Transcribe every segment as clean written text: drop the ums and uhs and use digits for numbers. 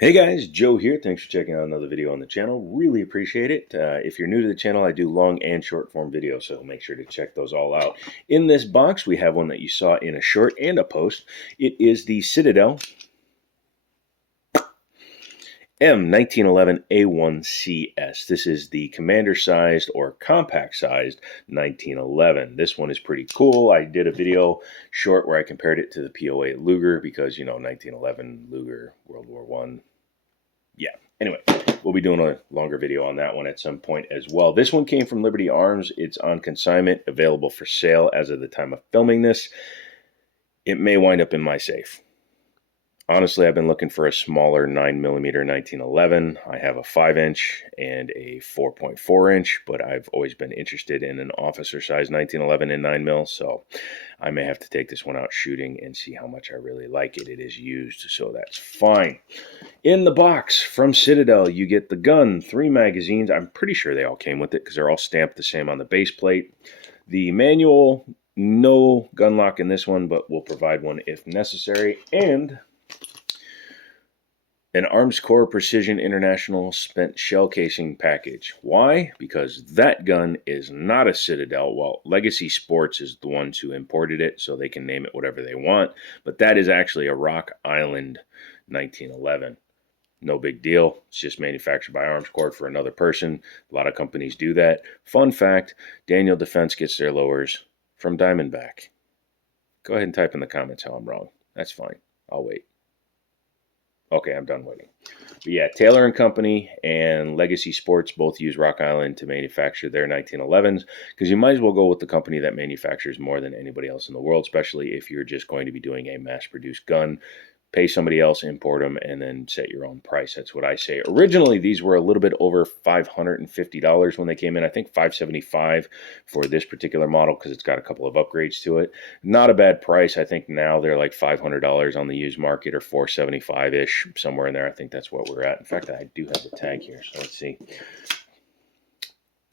Hey guys, Joe here. Thanks for checking out another video on the channel. Really appreciate it. If you're new to the channel, I do long and short form videos, so make sure to check those all out. In this box, we have one that you saw in a short and a post. It is the Citadel M1911A1 CS. This is the commander-sized or compact-sized 1911. This one is pretty cool. I did a video short where I compared it to the POA Luger because, 1911 Luger, World War I. Yeah, anyway, we'll be doing a longer video on that one at some point as well. This one came from Liberty Arms. It's on consignment, available for sale as of the time of filming this. It may wind up in my safe. Honestly, I've been looking for a smaller 9mm 1911. I have a 5-inch and a 4.4-inch, but I've always been interested in an officer-size 1911 in 9mm, so I may have to take this one out shooting and see how much I really like it. It is used, so that's fine. In the box from Citadel, you get the gun, 3 magazines. I'm pretty sure they all came with it because they're all stamped the same on the base plate. The manual, no gun lock in this one, but we'll provide one if necessary. And an Arms Corps Precision International spent shell casing package. Why? Because that gun is not a Citadel. Well, Legacy Sports is the ones who imported it, so they can name it whatever they want. But that is actually a Rock Island 1911. No big deal. It's just manufactured by Arms Corps for another person. A lot of companies do that. Fun fact, Daniel Defense gets their lowers from Diamondback. Go ahead and type in the comments how I'm wrong. That's fine. I'll wait. Okay, I'm done waiting. But yeah, Taylor & Company and Legacy Sports both use Rock Island to manufacture their 1911s because you might as well go with the company that manufactures more than anybody else in the world, especially if you're just going to be doing a mass-produced gun. Pay somebody else, import them, and then set your own price. That's what I say. Originally, these were a little bit over $550 when they came in. I think $575 for this particular model because it's got a couple of upgrades to it. Not a bad price. I think now they're like $500 on the used market or $475-ish, somewhere in there. I think that's what we're at. In fact, I do have the tag here, so let's see.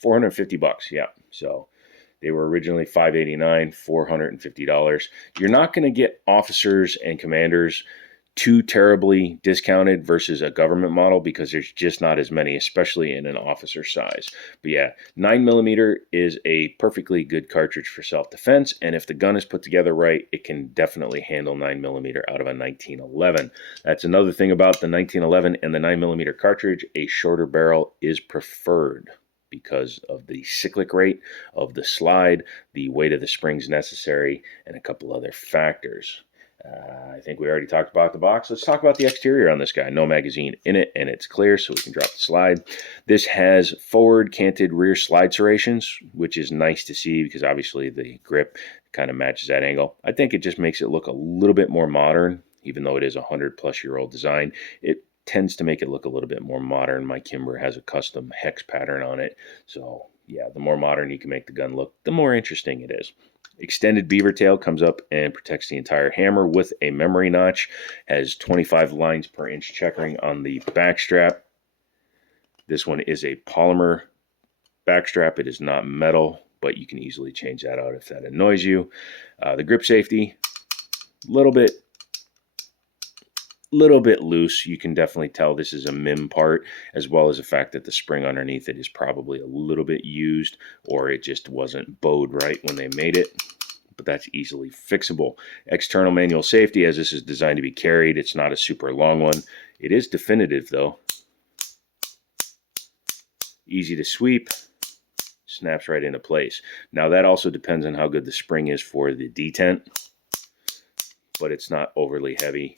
$450, yeah. So they were originally $589, $450. You're not going to get officers and commanders too terribly discounted versus a government model because there's just not as many, especially in an officer size. But yeah, 9mm is a perfectly good cartridge for self-defense, and if the gun is put together right, it can definitely handle 9mm out of a 1911. That's another thing about the 1911 and the 9mm cartridge. A shorter barrel is preferred because of the cyclic rate of the slide, the weight of the springs necessary, and a couple other factors. I think we already talked about the box. Let's talk about the exterior on this guy. No magazine in it, and it's clear, so we can drop the slide. This has forward canted rear slide serrations, which is nice to see because obviously the grip kind of matches that angle. I think it just makes it look a little bit more modern, even though it is a 100-plus-year-old design. It tends to make it look a little bit more modern. My Kimber has a custom hex pattern on it, so yeah, the more modern you can make the gun look, the more interesting it is. Extended beaver tail comes up and protects the entire hammer with a memory notch. Has 25 lines per inch checkering on the back strap. This one is a polymer back strap. It is not metal, but you can easily change that out if that annoys you. The grip safety, little bit loose. You can definitely tell this is a MIM part, as well as the fact that the spring underneath it is probably a little bit used, or it just wasn't bowed right when they made it, but that's easily fixable. External manual safety, as this is designed to be carried. It's not a super long one. It is definitive though. Easy to sweep, snaps right into place. Now that also depends on how good the spring is for the detent, but it's not overly heavy.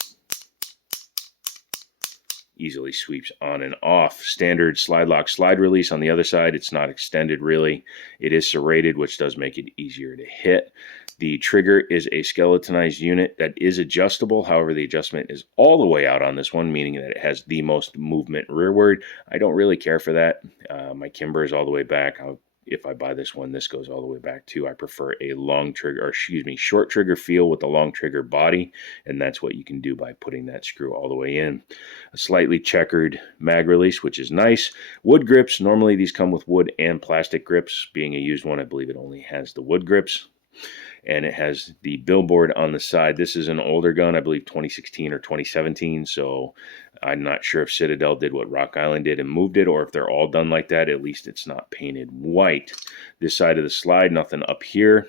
Easily sweeps on and off. Standard slide lock slide release on the other side. It's not extended really. It is serrated, which does make it easier to hit. The trigger is a skeletonized unit that is adjustable. However, the adjustment is all the way out on this one, meaning that it has the most movement rearward. I don't really care for that. My Kimber is all the way back. If I buy this one, this goes all the way back too. I prefer a long trigger, or excuse me, short trigger feel with a long trigger body, and that's what you can do by putting that screw all the way in. A slightly checkered mag release, which is nice. Wood grips, normally these come with wood and plastic grips. Being a used one, I believe it only has the wood grips. and it has the billboard on the side. This is an older gun, I believe 2016 or 2017, so I'm not sure if Citadel did what Rock Island did and moved it, or if they're all done like that. At least it's not painted white. This side of the slide, nothing up here.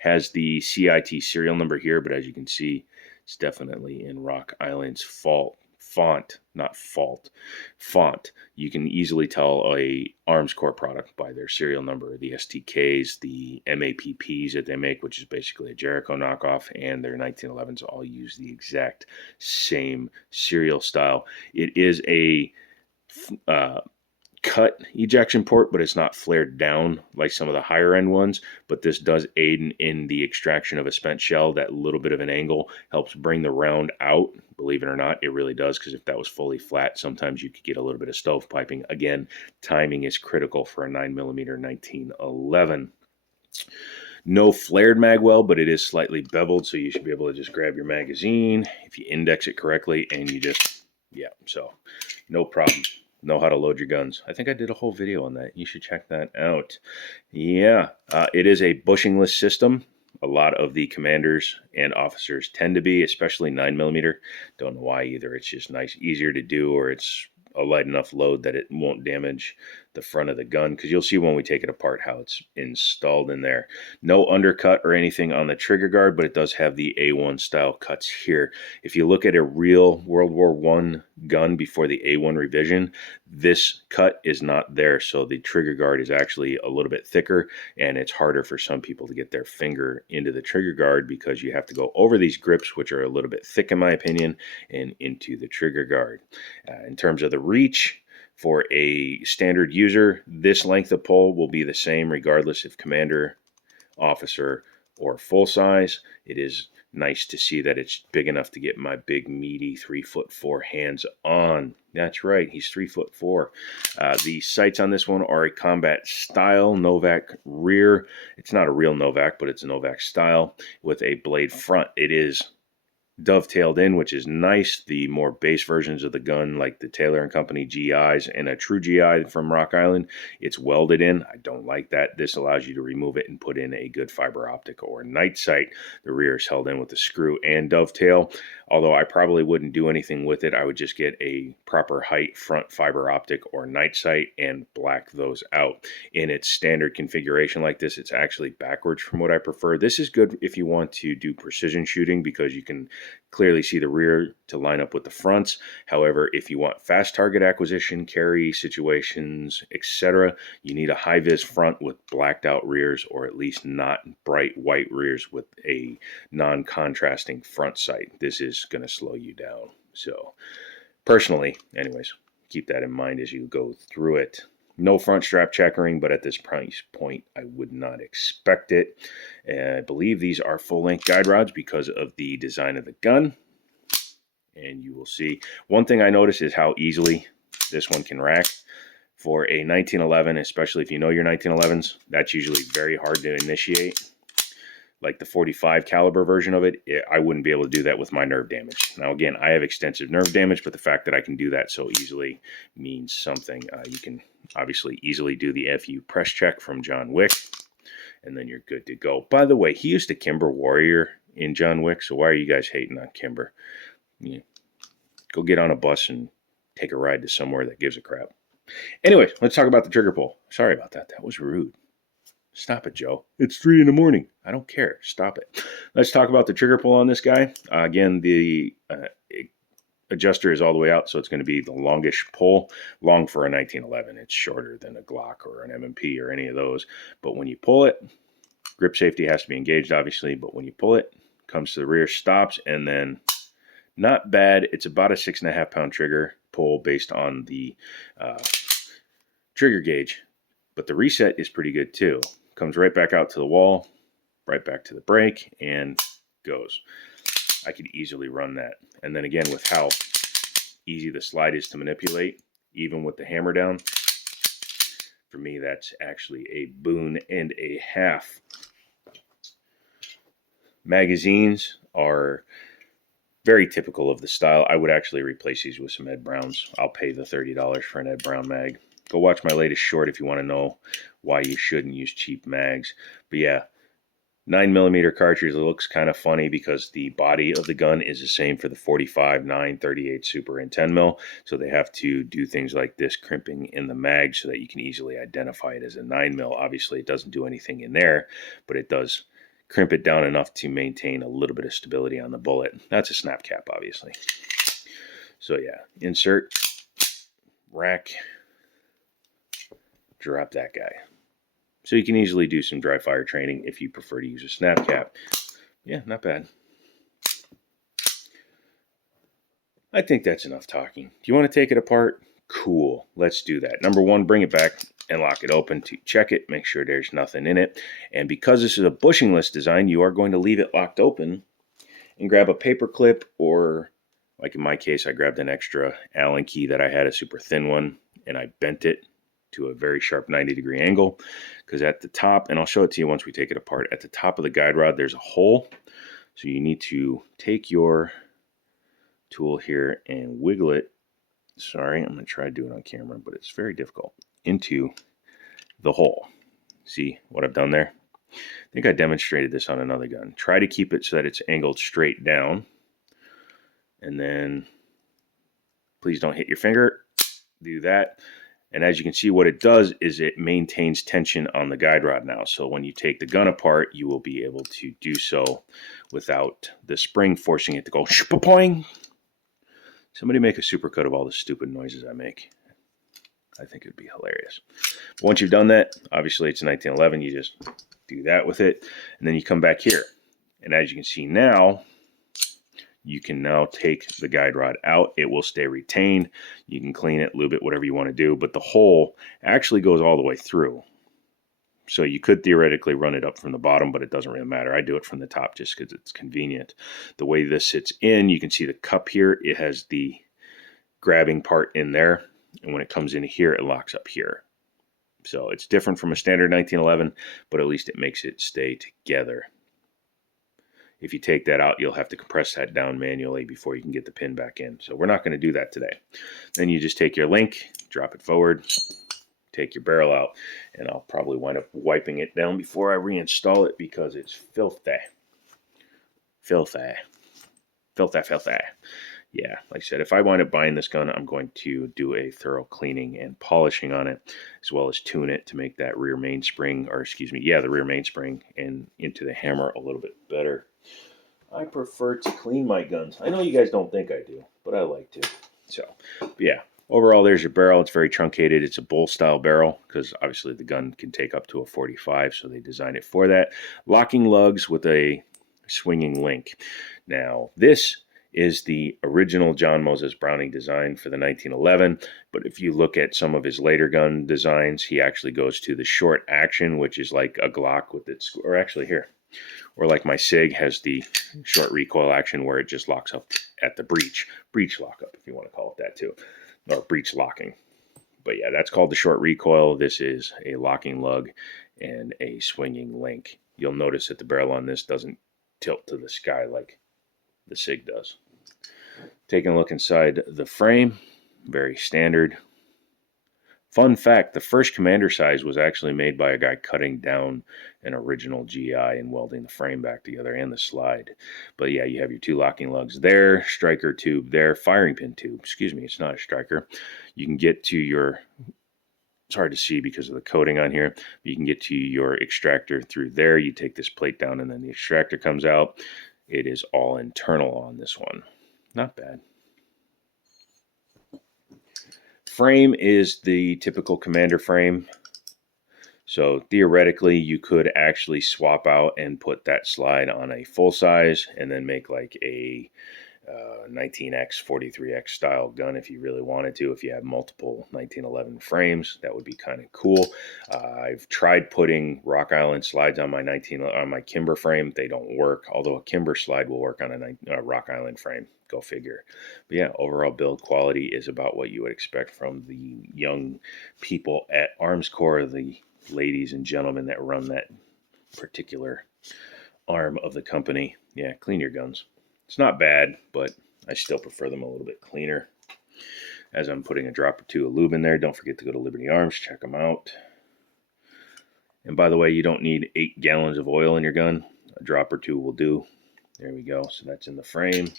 Has the CIT serial number here, but as you can see, it's definitely in Rock Island's font. You can easily tell a Arms Corps product by their serial number, the STKs, the MAPPs that they make, which is basically a Jericho knockoff, and their 1911s all use the exact same serial style. It is a cut ejection port, but it's not flared down like some of the higher end ones. But this does aid in the extraction of a spent shell. That little bit of an angle helps bring the round out. Believe it or not, it really does, because if that was fully flat, sometimes you could get a little bit of stovepiping. Again, timing is critical for a 9mm 1911. No flared mag well, but it is slightly beveled, so you should be able to just grab your magazine if you index it correctly, and you just, yeah, so no problem. Know how to load your guns. I think I did a whole video on that. You should check that out. Yeah, it is a bushingless system. A lot of the commanders and officers tend to be, especially 9mm. Don't know why either. It's just nice, easier to do, or it's a light enough load that it won't damage the front of the gun, because you'll see when we take it apart how it's installed in there. No undercut or anything on the trigger guard, but it does have the A1 style cuts here. If you look at a real World War I gun before the A1 revision, this cut is not there, so the trigger guard is actually a little bit thicker, and it's harder for some people to get their finger into the trigger guard because you have to go over these grips, which are a little bit thick in my opinion, and into the trigger guard. In terms of the reach, for a standard user, this length of pull will be the same regardless if commander, officer, or full size. It is nice to see that it's big enough to get my big meaty 3'4" hands on. That's right, he's 3'4". The sights on this one are a combat style Novak rear. It's not a real Novak, but it's a Novak style with a blade front. It is dovetailed in, which is nice. The more base versions of the gun, like the Taylor and Company GIs and a true GI from Rock Island, it's welded in. I don't like that. This allows you to remove it and put in a good fiber optic or night sight. The rear is held in with a screw and dovetail. Although I probably wouldn't do anything with it, I would just get a proper height front fiber optic or night sight and black those out. In its standard configuration like this, it's actually backwards from what I prefer. This is good if you want to do precision shooting, because you can clearly see the rear to line up with the fronts. However, if you want fast target acquisition, carry situations, etc., you need a high-vis front with blacked out rears, or at least not bright white rears with a non-contrasting front sight. This is going to slow you down. So personally, anyways, keep that in mind as you go through it. No front strap checkering, but at this price point, I would not expect it. I believe these are full-length guide rods because of the design of the gun. And you will see. One thing I noticed is how easily this one can rack. For a 1911, especially if you know your 1911s, that's usually very hard to initiate. Like the 45 caliber version of it, I wouldn't be able to do that with my nerve damage. Now, again, I have extensive nerve damage, but the fact that I can do that so easily means something. You can obviously easily do the FU press check from John Wick, and then you're good to go. By the way, he used a Kimber Warrior in John Wick, so why are you guys hating on Kimber? Yeah. Go get on a bus and take a ride to somewhere that gives a crap. Anyways, let's talk about the trigger pull. Sorry about that. That was rude. Stop it, Joe. It's 3 in the morning. I don't care. Stop it. Let's talk about the trigger pull on this guy. Again, the adjuster is all the way out, so it's going to be the longish pull. Long for a 1911. It's shorter than a Glock or an M&P or any of those. But when you pull it, grip safety has to be engaged, obviously. But when you pull it, comes to the rear, stops, and then not bad. It's about a 6.5 pound trigger pull based on the trigger gauge. But the reset is pretty good too. Comes right back out to the wall, right back to the brake, and goes. I could easily run that. And then again, with how easy the slide is to manipulate, even with the hammer down, for me, that's actually a boon and a half. Magazines are very typical of the style. I would actually replace these with some Ed Browns. I'll pay the $30 for an Ed Brown mag. Go watch my latest short if you want to know why you shouldn't use cheap mags. But yeah, 9mm cartridge looks kind of funny because the body of the gun is the same for the 45, 9, 38 Super, and 10mm. So they have to do things like this crimping in the mag so that you can easily identify it as a 9mm. Obviously, it doesn't do anything in there, but it does crimp it down enough to maintain a little bit of stability on the bullet. That's a snap cap, obviously. So yeah, insert, rack, drop that guy. So you can easily do some dry fire training if you prefer to use a snap cap. Yeah, not bad. I think that's enough talking. Do you want to take it apart? Cool, let's do that. Number one, bring it back and lock it open to check it, make sure there's nothing in it. And because this is a bushingless design, you are going to leave it locked open and grab a paper clip, or like in my case, I grabbed an extra Allen key that I had, a super thin one, and I bent it to a very sharp 90-degree angle, because at the top, and I'll show it to you once we take it apart, at the top of the guide rod there's a hole, so you need to take your tool here and wiggle it, sorry, I'm going to try to do it on camera, but it's very difficult, into the hole. See what I've done there? I think I demonstrated this on another gun. Try to keep it so that it's angled straight down, and then please don't hit your finger. Do that. And as you can see, what it does is it maintains tension on the guide rod now. So when you take the gun apart, you will be able to do so without the spring forcing it to go shpoing. Somebody make a supercut of all the stupid noises I make. I think it would be hilarious. But once you've done that, obviously it's 1911, you just do that with it. And then you come back here. And as you can see now, you can now take the guide rod out. It will stay retained. You can clean it, lube it, whatever you want to do. But the hole actually goes all the way through. So you could theoretically run it up from the bottom, but it doesn't really matter. I do it from the top just because it's convenient. The way this sits in, you can see the cup here. It has the grabbing part in there. And when it comes in here, it locks up here. So it's different from a standard 1911, but at least it makes it stay together. If you take that out, you'll have to compress that down manually before you can get the pin back in. So we're not going to do that today. Then you just take your link, drop it forward, take your barrel out, and I'll probably wind up wiping it down before I reinstall it because it's filthy. Filthy. Filthy, filthy. Yeah, like I said, if I wind up buying this gun, I'm going to do a thorough cleaning and polishing on it, as well as tune it to make that rear mainspring, or excuse me, yeah, the rear mainspring and into the hammer a little bit better. I prefer to clean my guns. I know you guys don't think I do, but I like to. So, yeah, overall, there's your barrel. It's very truncated. It's a bowl-style barrel because obviously the gun can take up to a 45, so they designed it for that. Locking lugs with a swinging link. Now, this is the original John Moses Browning design for the 1911, but if you look at some of his later gun designs, he actually goes to the short action, which is like a Glock with its, or actually here, or like my SIG has the short recoil action where it just locks up at the breech lockup, if you want to call it that too, or breech locking. But yeah, that's called the short recoil. This is a locking lug and a swinging link. You'll notice that the barrel on this doesn't tilt to the sky like the SIG does. Taking a look inside the frame, very standard. Fun fact, the first commander size was actually made by a guy cutting down an original GI and welding the frame back together and the slide. But yeah, you have your two locking lugs there, striker tube there, firing pin tube. Excuse me, it's not a striker. You can get to your, it's hard to see because of the coating on here. You can get to your extractor through there. You take this plate down and then the extractor comes out. It is all internal on this one. Not bad. Frame is the typical commander frame. So theoretically, you could actually swap out and put that slide on a full size and then make like a 19X, 43X style gun if you really wanted to. If you have multiple 1911 frames, that would be kind of cool. I've tried putting Rock Island slides on my Kimber frame. They don't work, although a Kimber slide will work on a Rock Island frame. Go figure. But yeah, overall build quality is about what you would expect from the young people at Arms Corps, the ladies and gentlemen that run that particular arm of the company. Yeah, clean your guns. It's not bad, but I still prefer them a little bit cleaner. As I'm putting a drop or two of lube in there, don't forget to go to Liberty Arms, check them out. And by the way, you don't need 8 gallons of oil in your gun. A drop or two will do. There we go. So that's in the frame.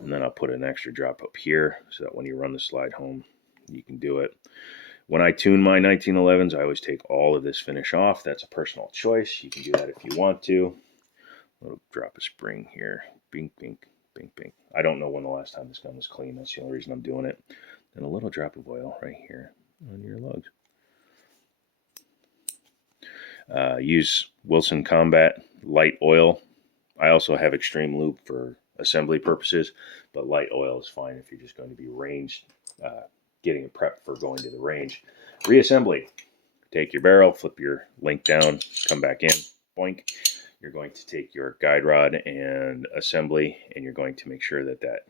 And then I'll put an extra drop up here so that when you run the slide home, you can do it. When I tune my 1911s, I always take all of this finish off. That's a personal choice. You can do that if you want to. A little drop of spring here. Bink, bink, bink, bink. I don't know when the last time this gun was clean. That's the only reason I'm doing it. And a little drop of oil right here on your lugs. Use Wilson Combat light oil. I also have Extreme Lube for assembly purposes, but light oil is fine if you're just going to be ranged, getting it prepped for going to the range. Reassembly. Take your barrel, flip your link down, come back in, boink. You're going to take your guide rod and assembly, and you're going to make sure that that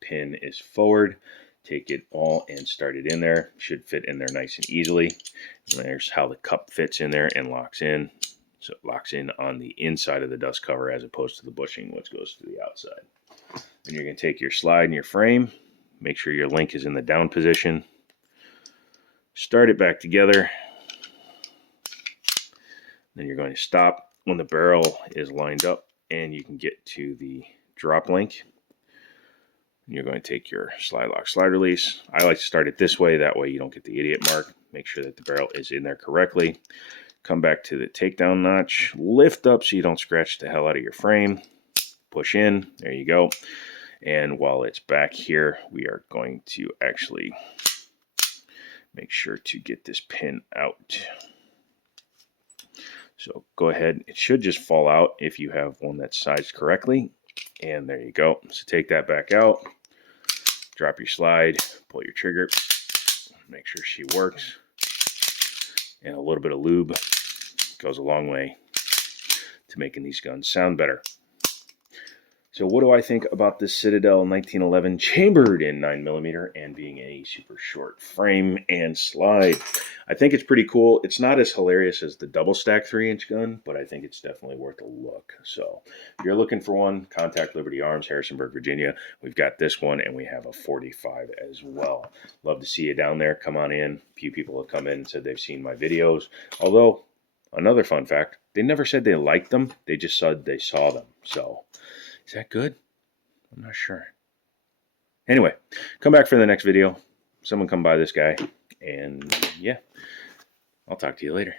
pin is forward. Take it all and start it in there. Should fit in there nice and easily. And there's how the cup fits in there and locks in. So it locks in on the inside of the dust cover as opposed to the bushing, which goes to the outside. And you're going to take your slide and your frame. Make sure your link is in the down position. Start it back together. Then you're going to stop when the barrel is lined up and you can get to the drop link. You're going to take your slide lock, slide release. I like to start it this way. That way you don't get the idiot mark. Make sure that the barrel is in there correctly. Come back to the takedown notch. Lift up so you don't scratch the hell out of your frame. Push in. There you go. And while it's back here, we are going to actually make sure to get this pin out. So go ahead. It should just fall out if you have one that's sized correctly. And there you go. So take that back out. Drop your slide. Pull your trigger. Make sure she works. And a little bit of lube goes a long way to making these guns sound better. So what do I think about this Citadel 1911 chambered in 9mm and being a super short frame and slide? I think it's pretty cool. It's not as hilarious as the double stack 3-inch gun, but I think it's definitely worth a look. So if you're looking for one, contact Liberty Arms, Harrisonburg, Virginia. We've got this one and we have a 45 as well. Love to see you down there. Come on in. A few people have come in and said they've seen my videos. Although, another fun fact, they never said they liked them. They just said they saw them. So is that good? I'm not sure. Anyway, come back for the next video. Someone come by this guy. And yeah, I'll talk to you later.